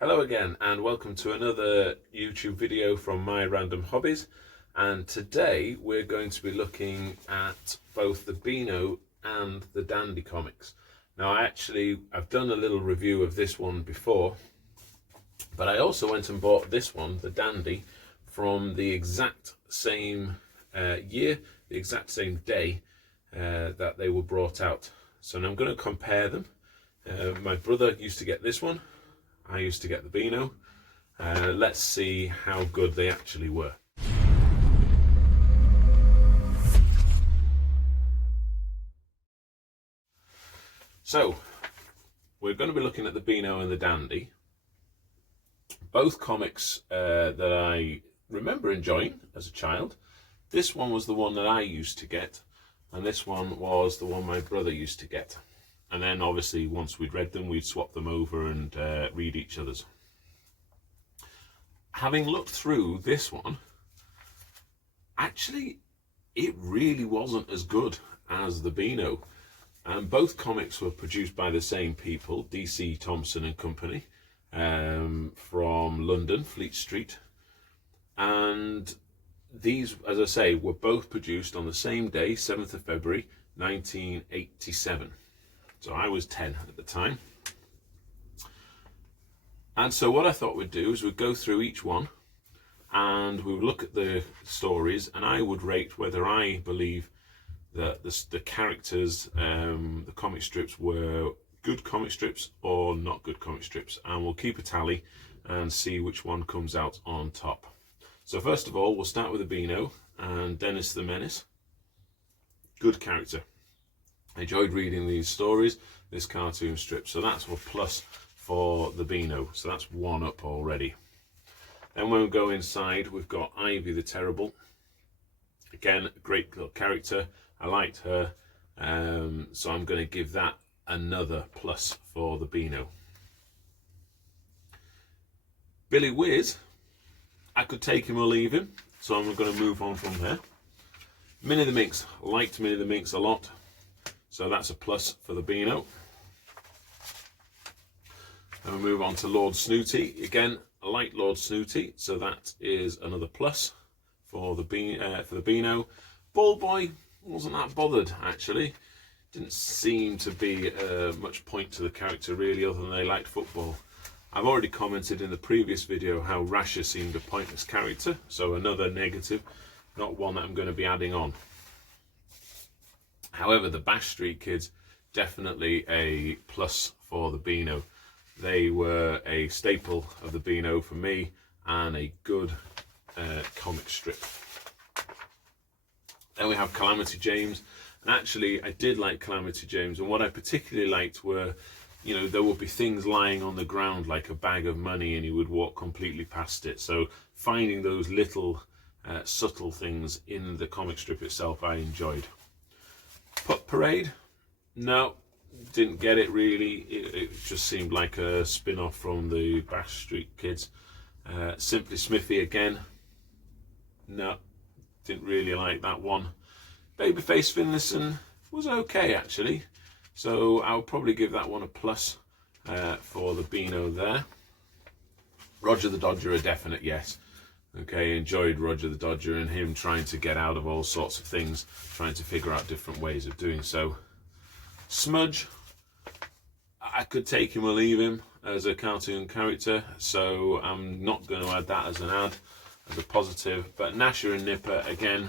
Hello again and welcome to another YouTube video from My Random Hobbies, and today we're going to be looking at both the Beano and the Dandy comics. Now I've done a little review of this one before, but I also went and bought this one, the Dandy, from the exact same year, the exact same day that they were brought out. So now I'm going to compare them. My brother used to get this one, I used to get the Beano. Let's see how good they actually were. So, we're going to be looking at the Beano and the Dandy. Both comics that I remember enjoying as a child. This one was the one that I used to get, and this one was the one my brother used to get. And then obviously once we'd read them, we'd swap them over and read each other's. Having looked through this one, actually it really wasn't as good as the Beano. Both comics were produced by the same people, DC Thomson and Company, from London, Fleet Street. And these, as I say, were both produced on the same day, 7th of February 1987. So I was 10 at the time. And so what I thought we'd do is we'd go through each one and we would look at the stories, and I would rate whether I believe that the characters, the comic strips, were good comic strips or not good comic strips. And we'll keep a tally and see which one comes out on top. So first of all, we'll start with the Beano and Dennis the Menace. Good character. I enjoyed reading these stories, this cartoon strip, so that's a plus for the Beano. So that's one up already. Then when we go inside, we've got Ivy the Terrible. Again, a great little character. I liked her, so I'm going to give that another plus for the Beano. Billy Whiz, I could take him or leave him, so I'm going to move on from there. Minnie the Minx, liked Minnie the Minx a lot. So that's a plus for the Beano. And we move on to Lord Snooty. Again, I like Lord Snooty, so that is another plus for the Beano. Ball Boy wasn't that bothered actually. Didn't seem to be much point to the character really, other than they liked football. I've already commented in the previous video how Rasher seemed a pointless character, so another negative, not one that I'm going to be adding on. However, the Bash Street Kids, definitely a plus for the Beano. They were a staple of the Beano for me, and a good comic strip. Then we have Calamity James, and actually I did like Calamity James, and what I particularly liked were, you know, there would be things lying on the ground like a bag of money and he would walk completely past it. So finding those little subtle things in the comic strip itself I enjoyed. Pup Parade, no, didn't get it really. It just seemed like a spin-off from the Bash Street Kids. Simply Smithy again, no, didn't really like that one. Babyface Finlayson was okay actually, so I'll probably give that one a plus for the Beano there. Roger the Dodger, a definite yes. Okay, enjoyed Roger the Dodger and him trying to get out of all sorts of things, trying to figure out different ways of doing so. Smudge, I could take him or leave him as a cartoon character, so I'm not going to add that as an add, as a positive. But Gnasher and Nipper, again,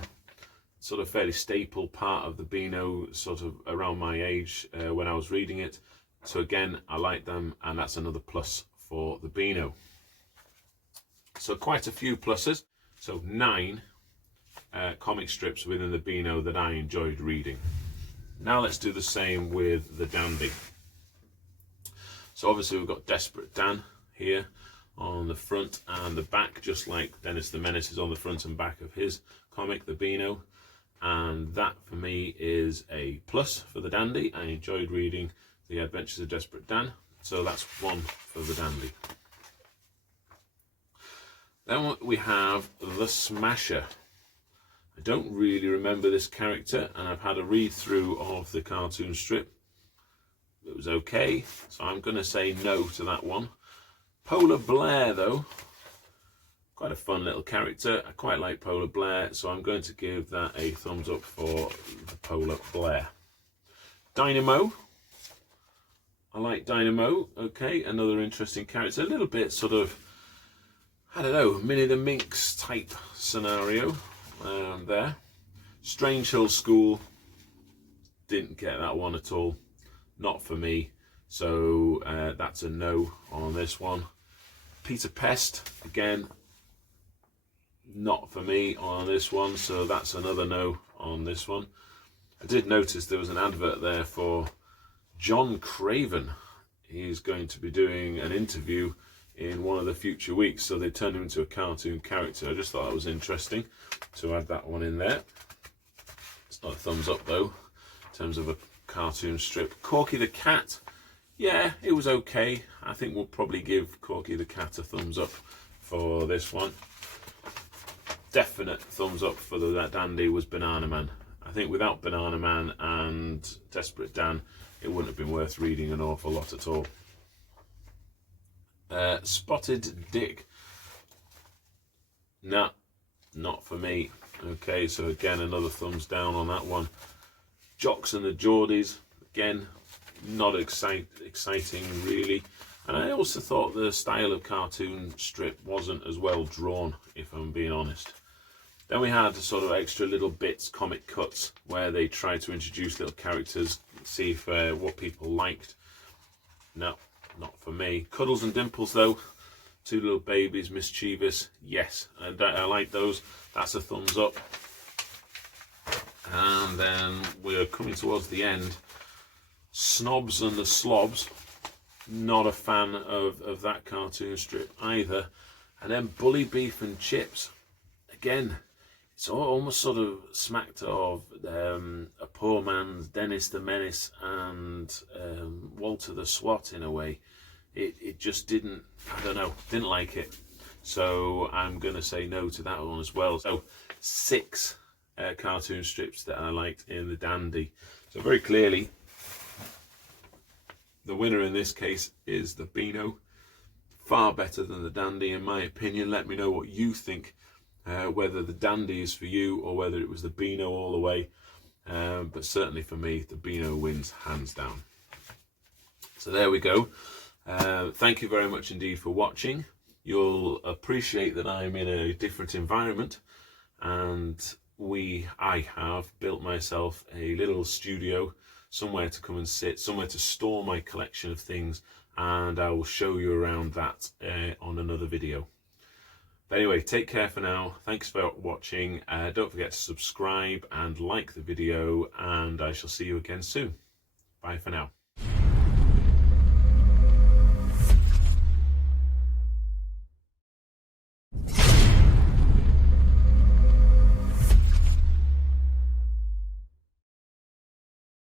sort of fairly staple part of the Beano, sort of around my age when I was reading it. So again, I like them, and that's another plus for the Beano. So quite a few pluses. So 9 comic strips within the Beano that I enjoyed reading. Now let's do the same with the Dandy. So obviously we've got Desperate Dan here on the front and the back, just like Dennis the Menace is on the front and back of his comic, the Beano. And that for me is a plus for the Dandy. I enjoyed reading The Adventures of Desperate Dan, so that's 1 for the Dandy. Then we have the Smasher. I don't really remember this character, and I've had a read through of the cartoon strip. It was okay, so I'm going to say no to that one. Polar Blair though, quite a fun little character. I quite like Polar Blair, so I'm going to give that a thumbs up for the Polar Blair. Dynamo. I like Dynamo. Okay, another interesting character. A little bit sort of, I don't know, Minnie the Minx type scenario there. Strange Hill School. Didn't get that one at all. Not for me. So that's a no on this one. Peter Pest, again, not for me on this one, so that's another no on this one. I did notice there was an advert there for John Craven. He's going to be doing an interview in one of the future weeks, so they turned him into a cartoon character. I just thought that was interesting to add that one in there. It's not a thumbs up though, in terms of a cartoon strip. Corky the Cat, yeah, it was okay. I think we'll probably give Corky the Cat a thumbs up for this one. Definite thumbs up for that dandy was Banana Man. I think without Banana Man and Desperate Dan, it wouldn't have been worth reading an awful lot at all. Spotted Dick. Nah, not for me. Okay, so again, another thumbs down on that one. Jocks and the Geordies, again, not exciting really. And I also thought the style of cartoon strip wasn't as well drawn, if I'm being honest. Then we had sort of extra little bits, comic cuts, where they tried to introduce little characters, see if what people liked. No, not for me. Cuddles and Dimples though, two little babies, mischievous, yes, I like those. That's a thumbs up. And then we're coming towards the end. Snobs and the Slobs, not a fan of that cartoon strip either. And then Bully Beef and Chips, again, it's almost sort of smacked of a poor man's Dennis the Menace and Walter the Swat in a way. It just didn't, I don't know, didn't like it. So I'm going to say no to that one as well. So 6 cartoon strips that I liked in the dandy. So very clearly, the winner in this case is the Beano. Far better than the dandy in my opinion. Let me know what you think. Whether the dandy is for you or whether it was the Beano all the way. But certainly for me, the Beano wins hands down. So there we go. Thank you very much indeed for watching. You'll appreciate that I'm in a different environment, and I have built myself a little studio, somewhere to come and sit, somewhere to store my collection of things, and I will show you around that on another video. But anyway, take care for now. Thanks for watching. Don't forget to subscribe and like the video, and I shall see you again soon. Bye for now.